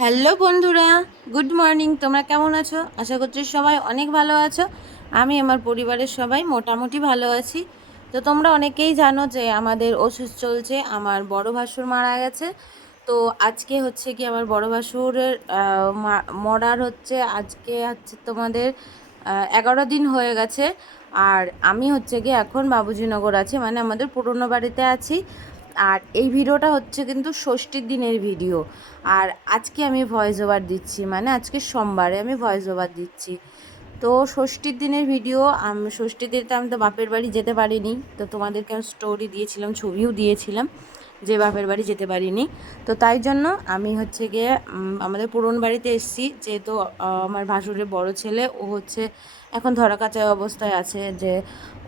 Hello বন্ধুরা, good morning. তোমরা কেমন আছো? আশা করছি সবাই অনেক ভালো আছো। আমি আমার পরিবারের সবাই মোটামুটি ভালো আছি। তো তোমরা অনেকেই জানো যে আমাদের ওষুধ চলছে, আমার বড় ভাসুর মারা গেছে। তো আজকে হচ্ছে কি আমার বড় ভাসুরের মরার হচ্ছে আজকে হচ্ছে তোমাদের এগারো দিন হয়ে গেছে। আর আমি হচ্ছে কি এখন বাবুজিনগর আছি মানে আমাদের পুরনো বাড়িতে আছি। আর এই ভিডিওটা হচ্ছে কিন্তু ষষ্ঠীর দিনের ভিডিও। আর আজকে আমি ভয়েস ওভার দিচ্ছি মানে আজকে সোমবারে আমি ভয়েস ওভার দিচ্ছি। তো ষষ্ঠীর দিনের ভিডিও, আমি ষষ্ঠীর দিনটা আমি তো বাপের বাড়ি যেতে পারিনি। তো তোমাদেরকে আমি স্টোরি দিয়েছিলাম, ছবিও দিয়েছিলাম যে বাপের বাড়ি যেতে পারিনি। তো তাই জন্য আমি হচ্ছে গিয়ে আমাদের পুরন বাড়িতে এসেছি। যেহেতু আমার ভাসুরের বড় ছেলে, ও হচ্ছে এখন ধরা কাঁচা অবস্থায় আছে যে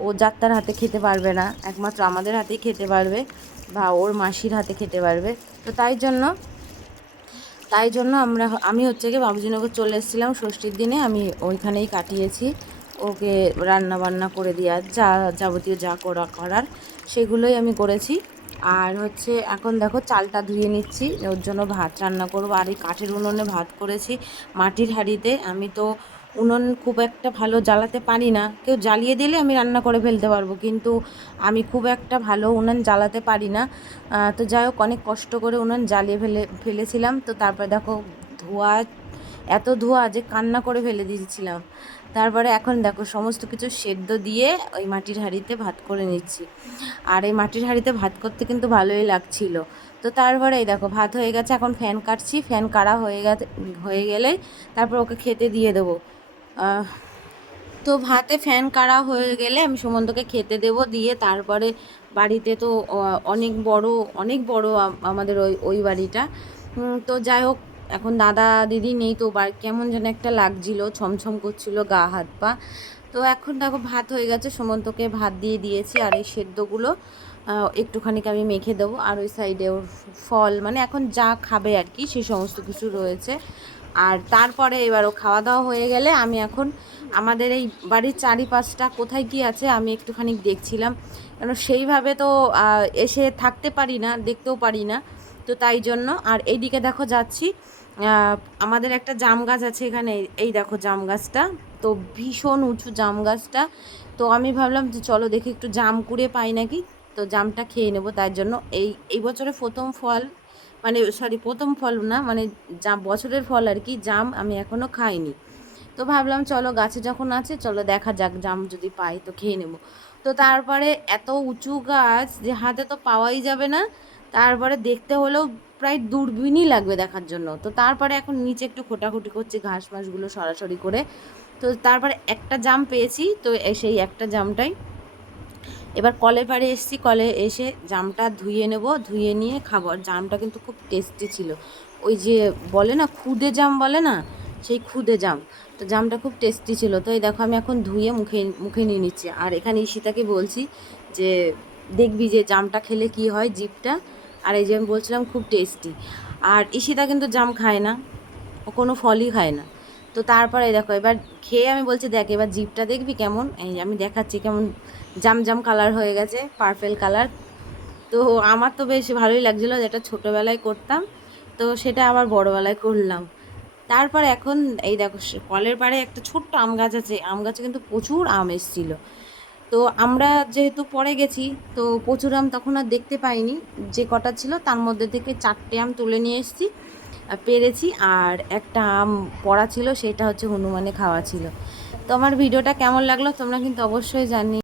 ও যাত্রার হাতে খেতে পারবে না। একমাত্র আমাদের হাতেই খেতে পারবে। বা ওর মাসির হাতে খেতে পারবে। তো তাই জন্য তাই জন্য আমরা, আমি হচ্ছে গিয়ে বাবুজিনগর চলে এসেছিলাম ষষ্ঠীর দিনে। আমি ওইখানেই কাটিয়েছি। ওকে রান্না বান্না করে দেওয়া যা যাবতীয় যা করা করার সেগুলোই আমি করেছি। আর হচ্ছে এখন দেখো চালটা ধুয়ে নিচ্ছি, ওর জন্য ভাত রান্না করব। আর এই কাঠের উনুনে ভাত করেছি মাটির হাঁড়িতে। আমি তো উনুন খুব একটা ভালো জ্বালাতে পারি না। কেউ জ্বালিয়ে দিলে আমি রান্না করে ফেলতে পারব, কিন্তু আমি খুব একটা ভালো উনুন জ্বালাতে পারি না। তো যাই হোক, অনেক কষ্ট করে উনুন জ্বালিয়ে ফেলে, ফেলেছিলাম। তো তারপরে দেখো, ধোয়া, এত ধোয়া যে কান্না করে ফেলে দিয়েছিলাম। তারপরে এখন দেখো, সমস্ত কিছু সেদ্ধ দিয়ে ওই মাটির হাঁড়িতে ভাত করে নিচ্ছি। আর এই মাটির হাঁড়িতে ভাত করতে কিন্তু ভালোই লাগছিল। তো তারপরে এই দেখো, ভাত হয়ে গেছে, এখন ফ্যান কাটছি। ফ্যান কাড়া হয়ে গেছে, হয়ে গেলেই তারপর ওকে খেতে দিয়ে দেবো। তো ভাতে ফ্যান কাড়া হয়ে গেলে আমি সুমন্তকে খেতে দেব দিয়ে তারপরে বাড়িতে তো অনেক বড় অনেক বড় আমাদের ওই ওই বাড়িটা। তো যাই হোক, এখন দাদা দিদি নেই তো কেমন যেন একটা লাগছিল, ছমছম করছিল গা, হাত, পা। তো এখন দেখো ভাত হয়ে গেছে, সুমন্তকে ভাত দিয়ে দিয়েছি আর এই সেদ্ধগুলো একটুখানি আমি মেখে দেবো। আর ওই সাইডে ওর ফল মানে এখন যা খাবে আর কি, সে সমস্ত কিছু রয়েছে। আর তারপরে এবার ও খাওয়া দাওয়া হয়ে গেলে আমি এখন আমাদের এই বাড়ির চারিপাশটা কোথায় কি আছে আমি একটুখানি দেখছিলাম। কেন সেইভাবে তো এসে থাকতে পারি না, দেখতেও পারি না। তো তাই জন্য, আর এইদিকে দেখো যাচ্ছি আমাদের একটা জাম গাছ আছে এখানে, এই দেখো জাম গাছটা। তো ভীষণ উঁচু জাম গাছটা। তো আমি ভাবলাম যে চলো দেখি একটু জাম কুড়ে পাই নাকি। তো জামটা খেয়ে নেব তার জন্য এই এই বছরে প্রথম ফল মানে সরি প্রথম ফল না মানে যা বছরের ফল আর কি, জাম আমি এখনও খাইনি। তো ভাবলাম, চলো গাছে যখন আছে, চলো দেখা যাক, জাম যদি পাই তো খেয়ে নেব। তো তারপরে এত উঁচু গাছ যে হাতে তো পাওয়াই যাবে না, তারপরে দেখতে হলেও প্রায় দূরবীনই লাগবে দেখার জন্য। তো তারপরে এখন নিচে একটু খোটাখুটি করছে ঘাস মাসগুলো সরাসরি করে। তো তারপরে একটা জাম পেয়েছি, তো সেই একটা জামটাই এবার কলের পাড়ে এসেছি, কলে এসে জামটা ধুয়ে নেব, ধুয়ে নিয়ে খাব। জামটা কিন্তু খুব টেস্টি ছিল। ওই যে বলে না, খুদে জাম বলে না? সেই খুদে জাম। তো জামটা খুব টেস্টি ছিল। তো এই দেখো, আমি এখন ধুয়ে মুখে মুখে নিয়ে নিচ্ছি। আর এখানে ঈশিতাকে বলছি যে, দেখবি যে জামটা খেলে কি হয় জিপটা আর এই যে আমি বলছিলাম, খুব টেস্টি। আর ঈশিতা কিন্তু জাম খায় না। ও কোনো ফলই খায় না। তো তারপরে দেখো, এবার খেয়ে আমি বলছি, দেখ, এবার জিপটা দেখবি কেমন? এই আমি দেখাচ্ছি কেমন জাম জাম কালার হয়ে গেছে পার্পেল কালার তো আমার তো বেশ ভালোই লাগছিল যেটা ছোটোবেলায় করতাম, তো সেটা আবার বড়োবেলায় করলাম। তারপর এখন এই দেখো কলের পাড়ে একটা ছোট্ট আম গাছ আছে, আম গাছে কিন্তু প্রচুর আম এসেছিল। তো আমরা যেহেতু পরে গেছি, তো প্রচুর আম তখন আর দেখতে পাইনি, যে কটা ছিল তার মধ্যে থেকে চারটে আম তুলে নিয়ে এসেছি। পেরেছি। আর একটা আম পড়া ছিল, সেটা হচ্ছে হনুমানে খাওয়া ছিল। তো আমার ভিডিওটা কেমন লাগল তোমরা কিন্তু অবশ্যই জানি